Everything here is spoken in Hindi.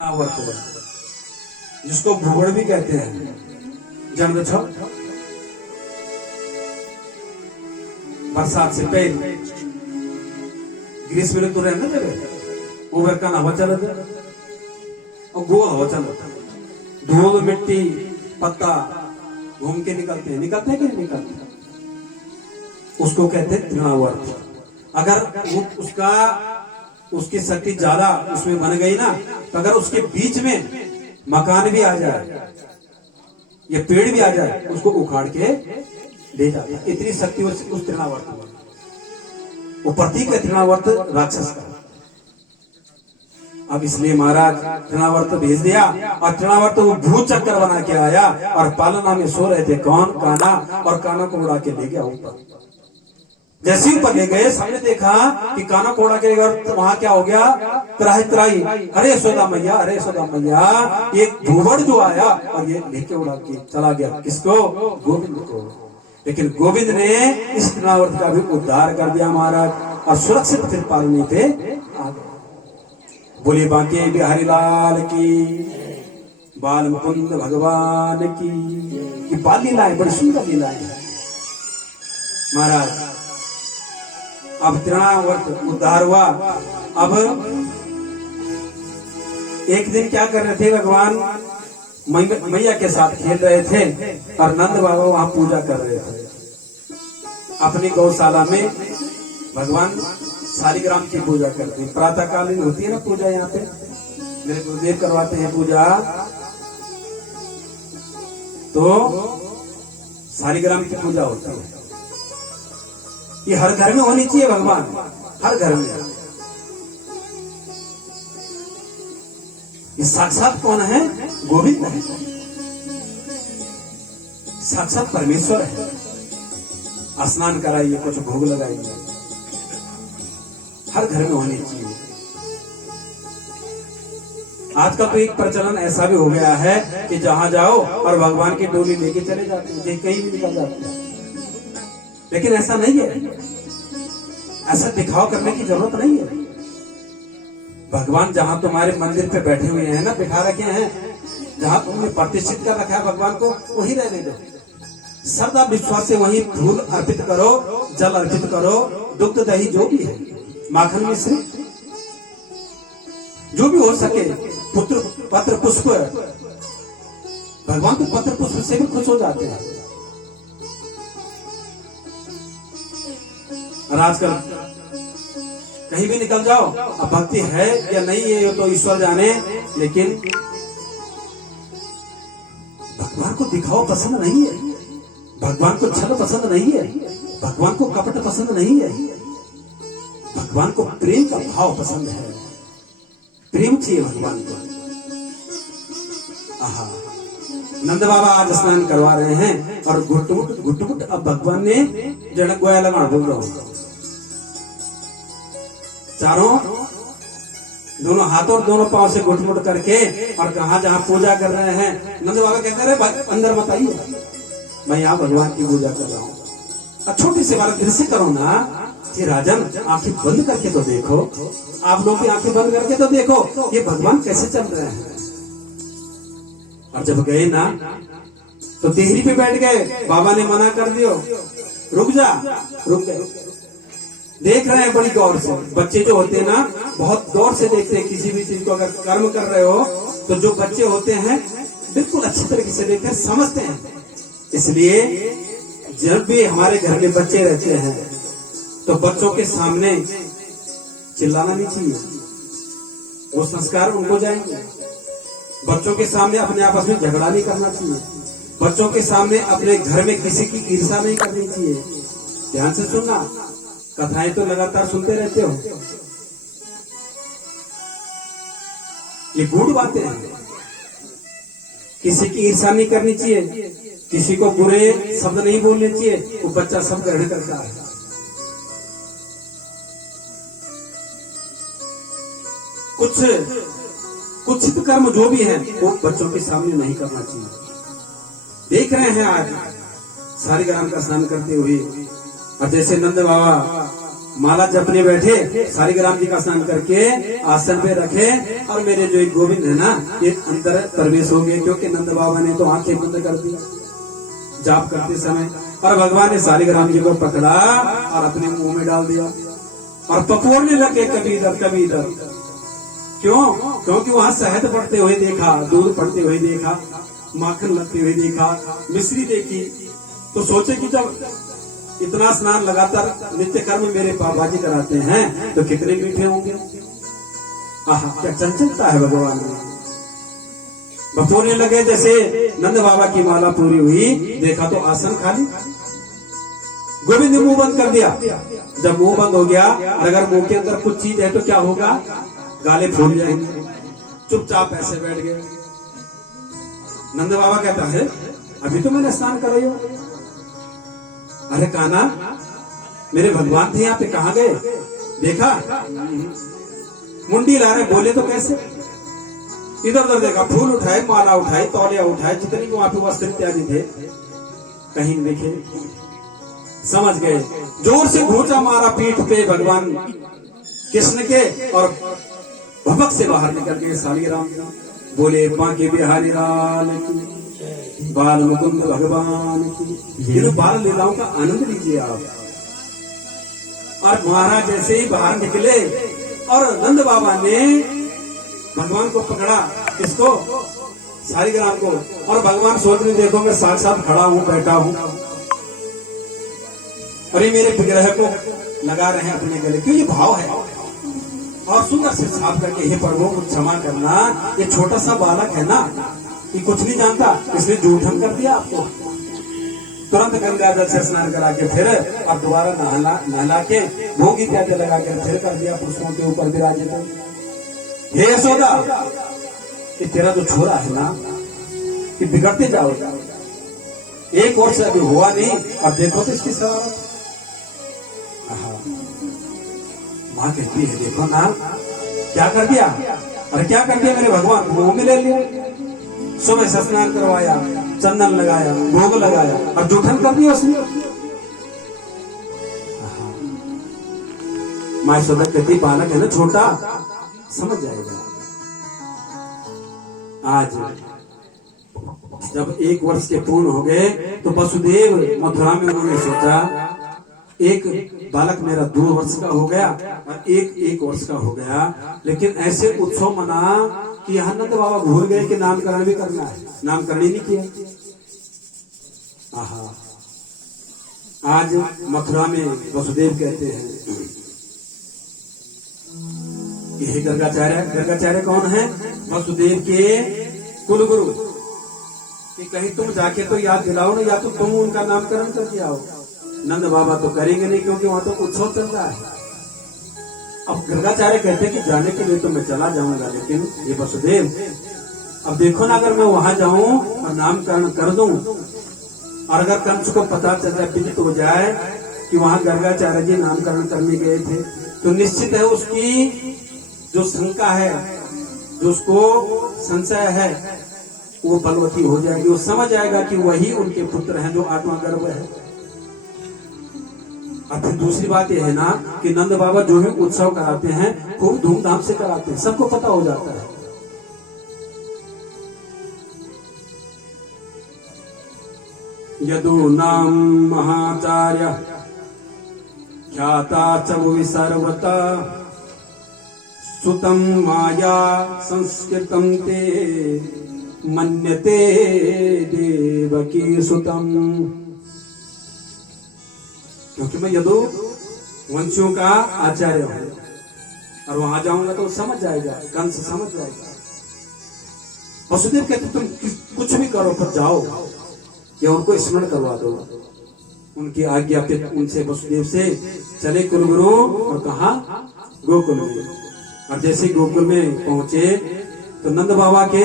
वर्तुल, जिसको भूगोल भी कहते हैं। जन्म छो बरसात से पहले ग्रीष्म ऋतु रहना जब उबर का हवा चल और गोल हवा चल धूल मिट्टी पत्ता घूम के निकलते हैं कि नहीं निकलते? उसको कहते हैं तृणावर्त। अगर उसकी शक्ति ज्यादा उसमें बन गई ना, तो अगर उसके बीच में मकान भी आ जाए या पेड़ भी आ जाए उसको उखाड़ के ले जाता है। इतनी शक्ति उस तृणावर्त में। वो प्रतीक है तृणावर्त राक्षस का। अब इसलिए महाराज तृणावर्त भेज दिया और तृणावर्त वो भूत चक्कर बना के आया और पालना में सो रहे थे कौन? कान्हा। और कान्हा को उड़ा के ले गया ऊपर। जैसे ही ऊपर ले गए सामने देखा कि कान्हा को उड़ा के तो वहां क्या हो गया? त्राही त्राही, अरे यशोदा मैया, अरे यशोदा मैया। एक भूवड़ जो आया और ये लेके उड़ा के चला गया। किसको? गोविंद को। लेकिन गोविंद ने इस तृणावर्त का भी उद्धार कर दिया महाराज और सुरक्षित फिर पालने पे आ गए। बोले बांके बिहारी लाल की, बाल मुकुंद भगवान की। ये बाल लीलाएं बड़ी सुंदर लीलाएं हैं महाराज। अब तृणावर्त उद्धार हुआ। अब एक दिन क्या कर रहे थे भगवान? मैया के साथ खेल रहे थे और नंद बाबा वहां पूजा कर रहे थे अपनी गौशाला में। भगवान शालिग्राम की पूजा करते हैं। प्रातःकालीन होती है ना पूजा, यहाँ पे मेरे गुरुदेव करवाते हैं पूजा। तो शालिग्राम की पूजा होती है। ये हर घर में होनी चाहिए भगवान, हर घर में। ये साक्षात कौन है? गोविंद है, साक्षात परमेश्वर है। स्नान कराइए, कुछ भोग लगाइए, हर घर में होनी चाहिए। आजकल तो एक प्रचलन ऐसा भी हो गया है कि जहां जाओ और भगवान की डोली लेके चले जाते हैं, कहीं भी निकल जाते हैं। लेकिन ऐसा नहीं है, ऐसा दिखाव करने की जरूरत नहीं है। भगवान जहां तुम्हारे मंदिर पे बैठे हुए हैं ना, बिठा रखे हैं, जहां तुमने प्रतिष्ठित कर रखा है भगवान को, वही रहने दो। श्रद्धा विश्वास से वही फूल अर्पित करो, जल अर्पित करो, दुग्ध दही जो भी है, माखन मिश्री जो भी हो सके, पुत्र पत्र पुष्प। भगवान तो पत्र पुष्प से भी खुश हो जाते हैं। और आजकल कहीं भी निकल जाओ, अब भक्ति है या नहीं है ये तो ईश्वर जाने, लेकिन भगवान को दिखाओ पसंद नहीं है, भगवान को छल पसंद नहीं है, भगवान को कपट पसंद नहीं है। भगवान को प्रेम का भाव पसंद है, प्रेम चाहिए भगवान को। आहा, नंद बाबा आज स्नान करवा रहे हैं और घुट अब भगवान ने जनक गोया लगा बोल रहा हूं। चारों दोनों हाथों और दोनों पांव से घुट करके और कहा जहां पूजा कर रहे हैं, नंद बाबा कहते रहे अंदर मत आइए, मैं यहाँ भगवान की पूजा कर रहा हूँ। छोटी सी बात दृश्य करो ना कि राजन आंखें बंद करके तो देखो, आप लोग भी आंखें बंद करके तो देखो ये भगवान कैसे चल रहे हैं। और जब गए ना तो देहरी पे बैठ गए, बाबा ने मना कर दियो, रुक जा, रुक गए। देख रहे हैं बड़ी गौर से। बच्चे जो होते हैं ना बहुत गौर से देखते हैं किसी भी चीज को। अगर कर्म कर रहे हो तो जो बच्चे होते हैं बिल्कुल अच्छी तरीके से देखते हैं, समझते हैं। इसलिए जब भी हमारे घर में बच्चे रहते हैं तो बच्चों के सामने चिल्लाना नहीं चाहिए, वो संस्कार उनको जाएंगे। बच्चों के सामने अपने आपस में झगड़ा नहीं करना चाहिए, बच्चों के सामने अपने घर में किसी की ईर्ष्या नहीं करनी चाहिए। ध्यान से सुनना, कथाएं तो लगातार सुनते रहते हो, ये गूढ़ बातें हैं। किसी की ईर्ष्या नहीं करनी चाहिए, किसी को बुरे शब्द नहीं बोलने चाहिए, वो बच्चा सब ग्रहण करता है। कुछ कर्म जो भी है वो बच्चों के सामने नहीं करना चाहिए। देख रहे हैं आज शालिग्राम का स्नान करते हुए, और जैसे नंद बाबा माला जपने बैठे, सालिग्राम जी का स्नान करके आसन पे रखे और मेरे जो एक गोविंद है ना ये अंदर प्रवेश हो गए, क्योंकि नंद बाबा ने तो आंखें बंद कर दी जाप करते समय, और भगवान ने सालिग्राम जी को पकड़ा और अपने मुंह में डाल दिया और पकोड़ने लगे कभी इधर कभी इधर। क्यों? क्योंकि वहां शहद पड़ते हुए देखा, दूध पड़ते हुए देखा, माखन लगते हुए देखा, मिश्री देखी, तो सोचे कि जब इतना स्नान लगातार नित्य कर्म मेरे बाबाजी कराते हैं तो कितने मीठे होंगे। आहा, क्या चंचलता है भगवान में। बतोरने लगे, जैसे नंद बाबा की माला पूरी हुई, देखा तो आसन खाली। गोविंद ने मुंह बंद कर दिया। जब मुंह बंद हो गया, अगर मुंह के अंदर कुछ चीज है तो क्या होगा? गाले फूल जाएंगे। चुपचाप ऐसे बैठ गए। नंद बाबा कहता है, अभी तो मैंने स्नान कर रही हूं। अरे कान्हा, मेरे भगवान थे यहाँ पे, कहाँ गए? देखा मुंडी ला रहे, बोले तो कैसे? इधर उधर देखा, फूल उठाए, माला उठाई, तौलिया उठाए, जितने भी वहां पे वस्त्र इत्यादि थे, कहीं देखे। समझ गए, जोर से घूंचा मारा पीठ पे भगवान कृष्ण के और भपक से बाहर निकल गए सालिग्राम। बोले बांके बिहारी लाल की, बाल मुकुंद भगवान की। ये तो बाल लीलाओं का आनंद लीजिए आप। और महाराज जैसे ही बाहर निकले और नंद बाबा ने भगवान को पकड़ा, किसको? सालिग्राम को। और भगवान सोच रहे, देखो मैं साथ खड़ा हूं, बैठा हूं, और ये मेरे विग्रह को लगा रहे हैं अपने गले। क्यों? ये भाव है। और सुंदर से साफ करके, हे प्रभु कुछ क्षमा करना, ये छोटा सा बालक है ना, ये कुछ नहीं जानता, इसने जूठन कर दिया आपको। तुरंत गंगा जल से स्नान करा के फिर और दोबारा नहला के भोग इत्यादि लगा के फिर कर दिया पुष्पों के ऊपर विराजित। हे यशोदा, ये तेरा जो छोरा है ना, कि बिगड़ते जाओगे। एक वर्ष अभी हुआ नहीं और देखो तो इसकी शरारत। माँ कहती है, देखो ना क्या कर दिया। अरे क्या कर दिया मेरे भगवान? मुंह में ले लिया, सुबह से स्नान करवाया, चंदन लगाया, भोग लगाया और जूठन कर दिया उसने। माँ यशोदा कहती, बालक है ना छोटा, समझ जाएगा। आज जब 1 वर्ष के पूर्ण हो गए तो वसुदेव मथुरा में उन्होंने सोचा, एक बालक मेरा 2 वर्ष का हो गया और एक वर्ष का हो गया, लेकिन ऐसे उत्सव मना कि यहाँ नंद बाबा भूल गए कि नामकरण भी करना है, नामकरण ही नहीं किया। आहा, आज मथुरा में वसुदेव कहते हैं कि हे गर्गाचार्य। गर्गाचार्य कौन है? वसुदेव के कुलगुरु। कि कहीं तुम जाके तो याद दिलाओ ना, या तो तुम उनका नामकरण करके आओ। नंद बाबा तो करेंगे नहीं, क्योंकि वहां तो उत्सव चल रहा है। अब गर्गाचार्य कहते हैं कि जाने के लिए तो मैं चला जाऊंगा, लेकिन ये वसुदेव, अब देखो ना, अगर मैं वहां जाऊं और नामकरण कर दूं और अगर कंस को पता चल जाए, विदित हो जाए कि वहां गर्गाचार्य जी नामकरण करने गए थे, तो निश्चित है उसकी जो शंका है, जो उसको संशय है, वो बलवती हो जाएगी। वो समझ आएगा कि वही उनके पुत्र हैं जो 8वां गर्भ है। और फिर दूसरी बात यह है ना कि नंद बाबा जो है उत्सव कराते हैं, खूब धूमधाम से कराते हैं, सबको पता हो जाता है। यदु नाम महाचार्य ख्याता च भुवि सर्वता, सुतम माया संस्कृतम ते मन्यते देवकी सुतम। क्योंकि मैं यदु वंशियों का आचार्य हूं और वहां जाऊंगा तो समझ जाएगा, कंस समझ जाएगा। वसुदेव कहते तुम कुछ भी करो, पर जाओ या उनको स्मरण करवा दो। उनकी आज्ञा पे उनसे वसुदेव से चले कुलगुरु, और कहा गोकुल में। और जैसे गोकुल में पहुंचे तो नंद बाबा के